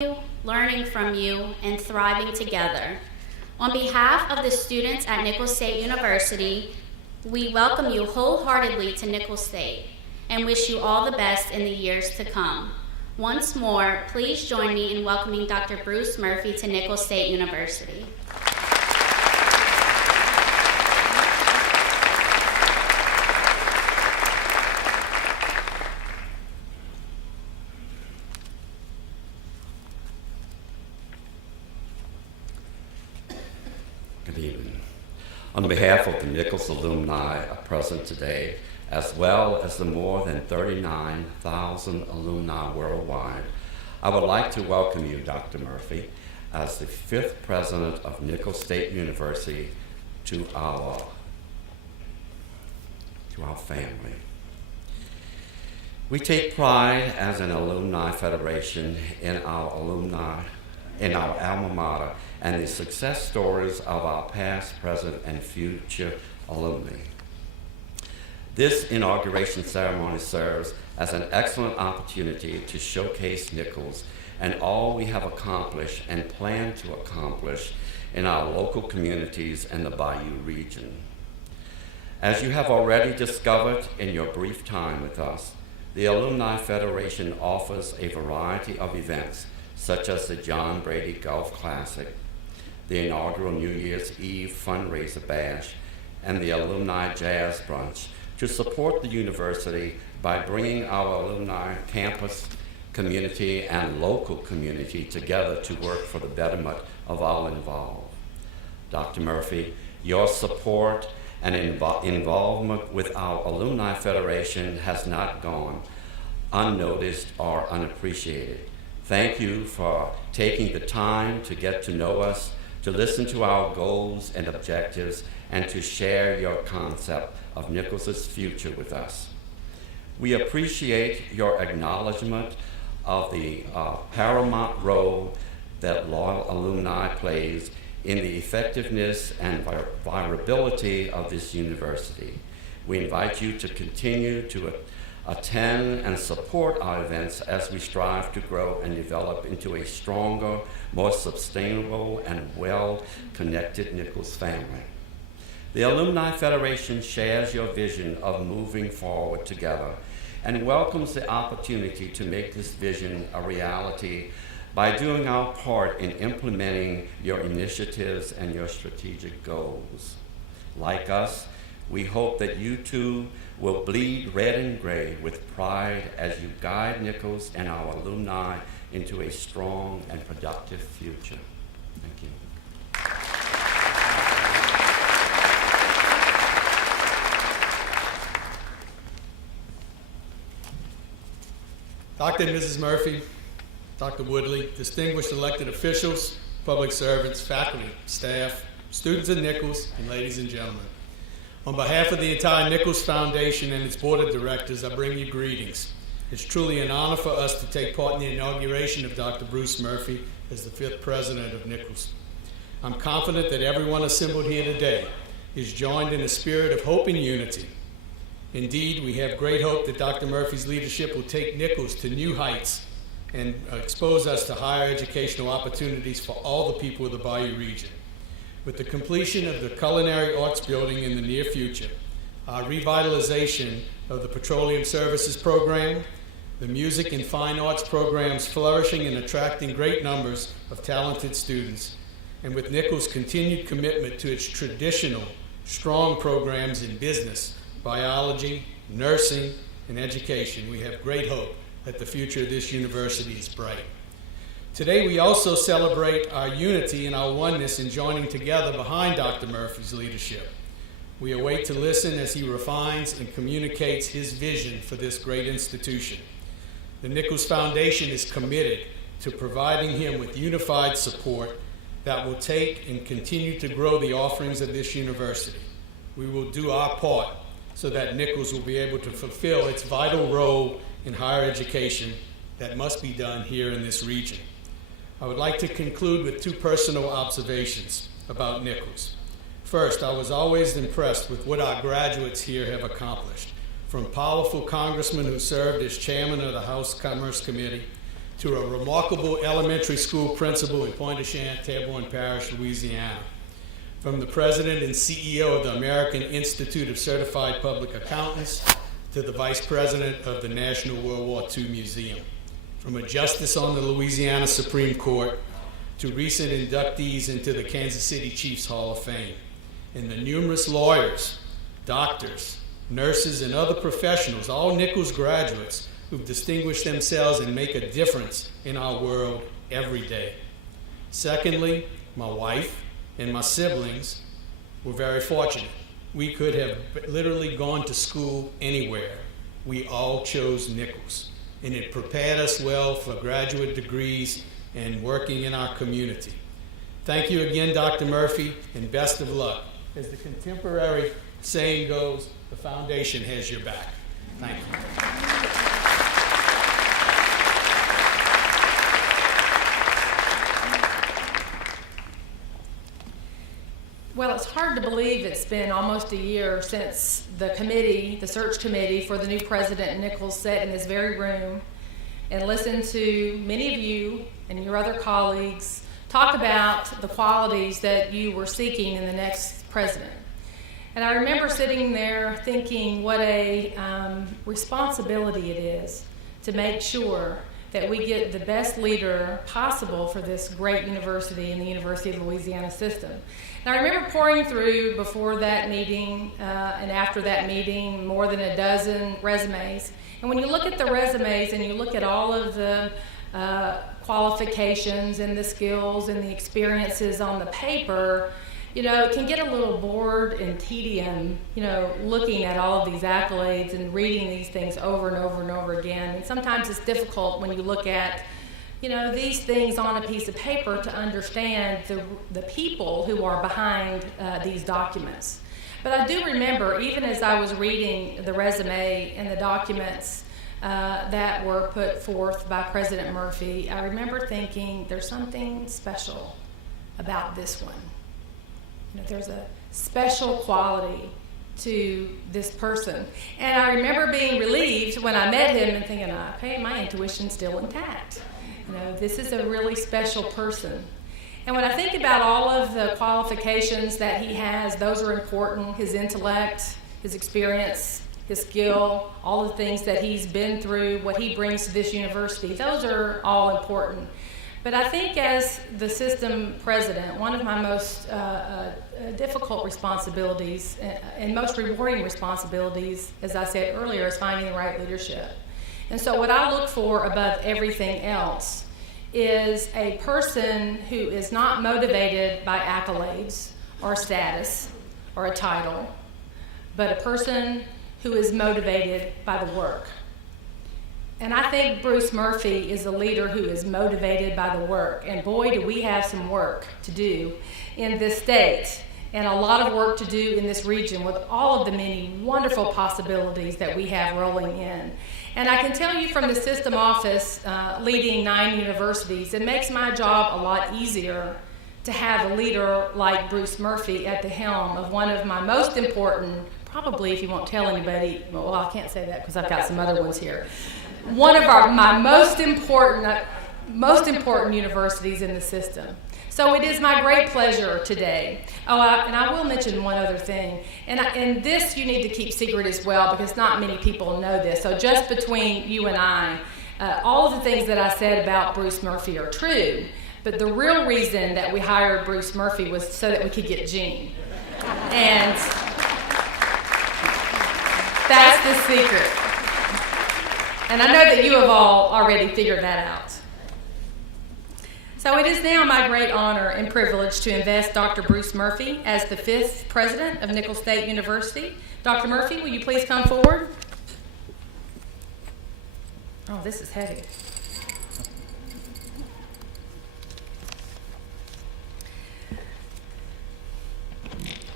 you, learning from you, and thriving together. On behalf of the students at Nicholls State University, we welcome you wholeheartedly to Nicholls State and wish you all the best in the years to come. Once more, please join me in welcoming Dr. Bruce Murphy to Nicholls State University. Good evening. On behalf of the Nicholls alumni present today, as well as the more than 39,000 alumni worldwide, I would like to welcome you, Dr. Murphy, as the 5th president of Nicholls State University to our family. We take pride as an alumni federation in our alumni, in our alma mater, and the success stories of our past, present, and future alumni. This inauguration ceremony serves as an excellent opportunity to showcase Nicholls and all we have accomplished and plan to accomplish in our local communities and the Bayou region. As you have already discovered in your brief time with us, the Alumni Federation offers a variety of events such as the John Brady Golf Classic, the inaugural New Year's Eve fundraiser bash, and the Alumni Jazz Brunch to support the university by bringing our alumni, campus, community, and local community together to work for the betterment of all involved. Dr. Murphy, your support and involvement with our Alumni Federation has not gone unnoticed or unappreciated. Thank you for taking the time to get to know us, to listen to our goals and objectives, and to share your concept of Nicholls' future with us. We appreciate your acknowledgement of the paramount role that loyal alumni plays in the effectiveness and viability of this university. We invite you to continue to attend and support our events as we strive to grow and develop into a stronger, more sustainable, and well-connected Nicholls family. The Alumni Federation shares your vision of moving forward together and welcomes the opportunity to make this vision a reality by doing our part in implementing your initiatives and your strategic goals. Like us, we hope that you too will bleed red and gray with pride as you guide Nicholls and our alumni into a strong and productive future. Thank you. Dr. and Mrs. Murphy, Dr. Woodley, distinguished elected officials, public servants, faculty, staff, students at Nicholls, and ladies and gentlemen. On behalf of the entire Nicholls Foundation and its board of directors, I bring you greetings. It's truly an honor for us to take part in the inauguration of Dr. Bruce Murphy as the 5th president of Nicholls. I'm confident that everyone assembled here today is joined in a spirit of hope and unity. Indeed, we have great hope that Dr. Murphy's leadership will take Nicholls to new heights and expose us to higher educational opportunities for all the people of the Bayou region. With the completion of the Culinary Arts Building in the near future, our revitalization of the Petroleum Services Program, the Music and Fine Arts programs flourishing and attracting great numbers of talented students, and with Nicholls' continued commitment to its traditional, strong programs in business, biology, nursing, and education, we have great hope that the future of this university is bright. Today, we also celebrate our unity and our oneness in joining together behind Dr. Murphy's leadership. We await to listen as he refines and communicates his vision for this great institution. The Nicholls Foundation is committed to providing him with unified support that will take and continue to grow the offerings of this university. We will do our part so that Nicholls will be able to fulfill its vital role in higher education that must be done here in this region. I would like to conclude with 2 personal observations about Nicholls. First, I was always impressed with what our graduates here have accomplished, from powerful congressmen who served as chairman of the House Commerce Committee to a remarkable elementary school principal in Pointe-au-Champ, Terrebonne Parish, Louisiana, from the president and CEO of the American Institute of Certified Public Accountants to the vice president of the National World War II Museum, from a justice on the Louisiana Supreme Court to recent inductees into the Kansas City Chiefs Hall of Fame, and the numerous lawyers, doctors, nurses, and other professionals, all Nicholls graduates, who've distinguished themselves and make a difference in our world every day. Secondly, my wife and my siblings were very fortunate. We could have literally gone to school anywhere. We all chose Nicholls, and it prepared us well for graduate degrees and working in our community. Thank you again, Dr. Murphy, and best of luck. As the contemporary saying goes, the foundation has your back. Thank you. Well, it's hard to believe it's been almost a year since the committee, the search committee for the new president at Nicholls sat in this very room and listened to many of you and your other colleagues talk about the qualities that you were seeking in the next president. And I remember sitting there thinking what a responsibility it is to make sure that we get the best leader possible for this great university and the University of Louisiana system. And I remember pouring through before that meeting and after that meeting more than a dozen resumes. And when you look at the resumes and you look at all of the qualifications and the skills and the experiences on the paper, you know, it can get a little bored and tedium, you know, looking at all of these accolades and reading these things over and over and over again. And sometimes it's difficult when you look at, you know, these things on a piece of paper to understand the people who are behind these documents. But I do remember, even as I was reading the resume and the documents that were put forth by President Murphy, I remember thinking there's something special about this one. You know, there's a special quality to this person. And I remember being relieved when I met him and thinking, okay, my intuition's still intact. You know, this is a really special person. And when I think about all of the qualifications that he has, those are important. His intellect, his experience, his skill, all the things that he's been through, what he brings to this university, those are all important. But I think as the system president, one of my most difficult responsibilities and most rewarding responsibilities, as I said earlier, is finding the right leadership. And so what I look for above everything else is a person who is not motivated by accolades or status or a title, but a person who is motivated by the work. And I think Bruce Murphy is a leader who is motivated by the work. And boy, do we have some work to do in this state, and a lot of work to do in this region with all of the many wonderful possibilities that we have rolling in. And I can tell you from the system office, leading 9 universities, it makes my job a lot easier to have a leader like Bruce Murphy at the helm of one of my most important, probably if you won't tell anybody, well, I can't say that because I've got some other ones here. One of my most important universities in the system. So it is my great pleasure today. And I will mention one other thing. And this you need to keep secret as well because not many people know this. So just between you and I, all of the things that I said about Bruce Murphy are true. But the real reason that we hired Bruce Murphy was so that we could get Jean. And that's the secret. And I know that you have all already figured that out. So it is now my great honor and privilege to invest Dr. Bruce Murphy as the 5th president of Nicholls State University. Dr. Murphy, will you please come forward? Oh, this is heavy.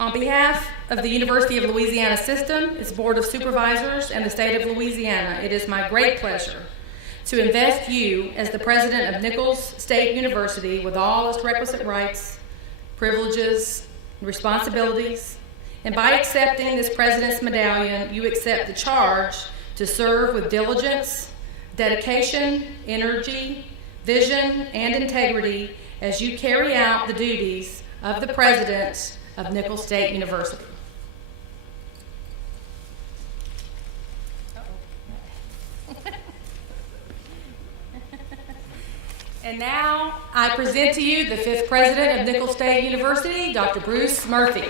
On behalf of the University of Louisiana system, its Board of Supervisors, and the state of Louisiana, it is my great pleasure to invest you as the president of Nicholls State University with all its requisite rights, privileges, and responsibilities. And by accepting this president's medallion, you accept the charge to serve with diligence, dedication, energy, vision, and integrity as you carry out the duties of the President of Nicholls State University. And now I present to you the 5th President of Nicholls State University, Dr. Bruce Murphy.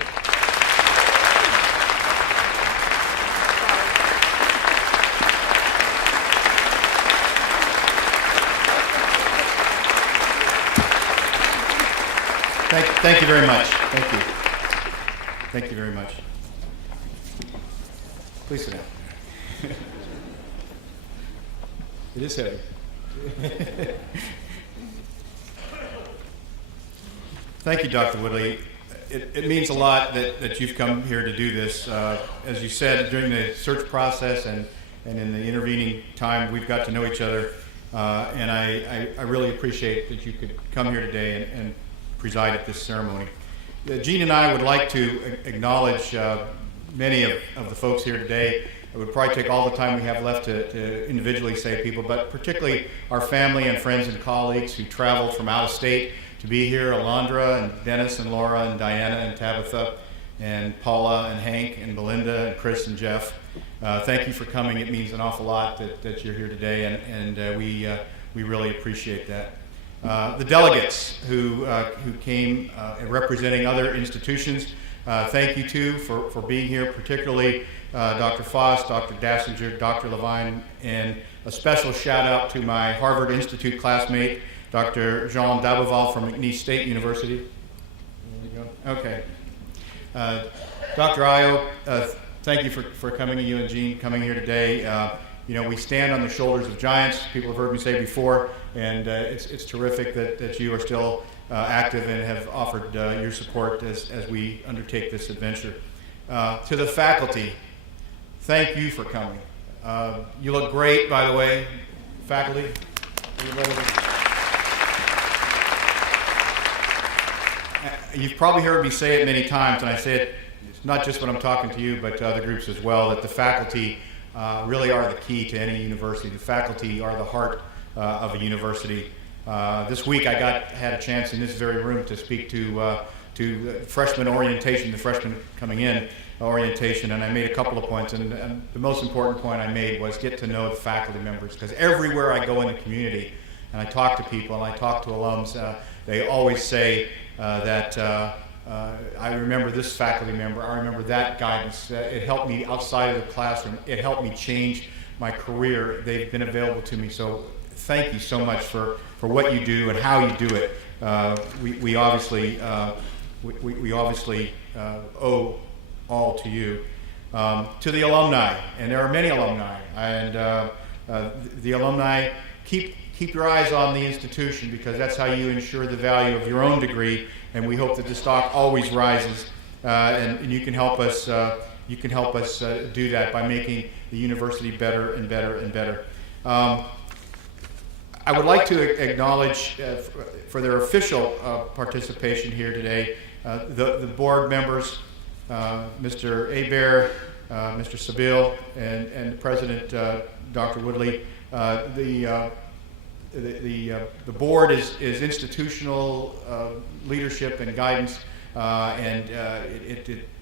Thank you very much. Thank you. Thank you very much. Please sit down. It is heavy. Thank you, Dr. Woodley. It means a lot that you've come here to do this. As you said, during the search process and in the intervening time, we've got to know each other. And I really appreciate that you could come here today and preside at this ceremony. Jean and I would like to acknowledge many of the folks here today. It would probably take all the time we have left to individually say people, but particularly our family and friends and colleagues who traveled from out of state to be here, Alondra and Dennis and Laura and Diana and Tabitha and Paula and Hank and Belinda and Chris and Jeff. Thank you for coming. It means an awful lot that you're here today, and we really appreciate that. The delegates who came representing other institutions, thank you too for being here, particularly Dr. Foss, Dr. Dassinger, Dr. Levine, and a special shout out to my Harvard Institute classmate, Dr. Jean Daboval from Nicholls State University. There you go. Okay. Dr. Ayo, thank you for coming, you and Jean coming here today. You know, we stand on the shoulders of giants, people have heard me say before, and it's terrific that you are still active and have offered your support as we undertake this adventure. To the faculty, thank you for coming. You look great, by the way, faculty. You've probably heard me say it many times, and I say it not just when I'm talking to you, but to other groups as well, that the faculty really are the key to any university. The faculty are the heart of a university. This week I had a chance in this very room to speak to freshman orientation, the freshmen coming in orientation, and I made a couple of points, and the most important point I made was get to know the faculty members, because everywhere I go in the community and I talk to people and I talk to alums, they always say that I remember this faculty member, I remember that guidance, it helped me outside of the classroom, it helped me change my career, they've been available to me, so thank you so much for what you do and how you do it. We obviously owe all to you. To the alumni, and there are many alumni, and the alumni, keep your eyes on the institution, because that's how you ensure the value of your own degree, and we hope that the stock always rises, and you can help us do that by making the university better and better and better. I would like to acknowledge for their official participation here today the board members, Mr. Hebert, Mr. Sabille, and President Dr. Woodley. The board is institutional leadership and guidance, and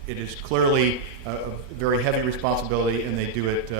it is clearly a very heavy responsibility, and they do it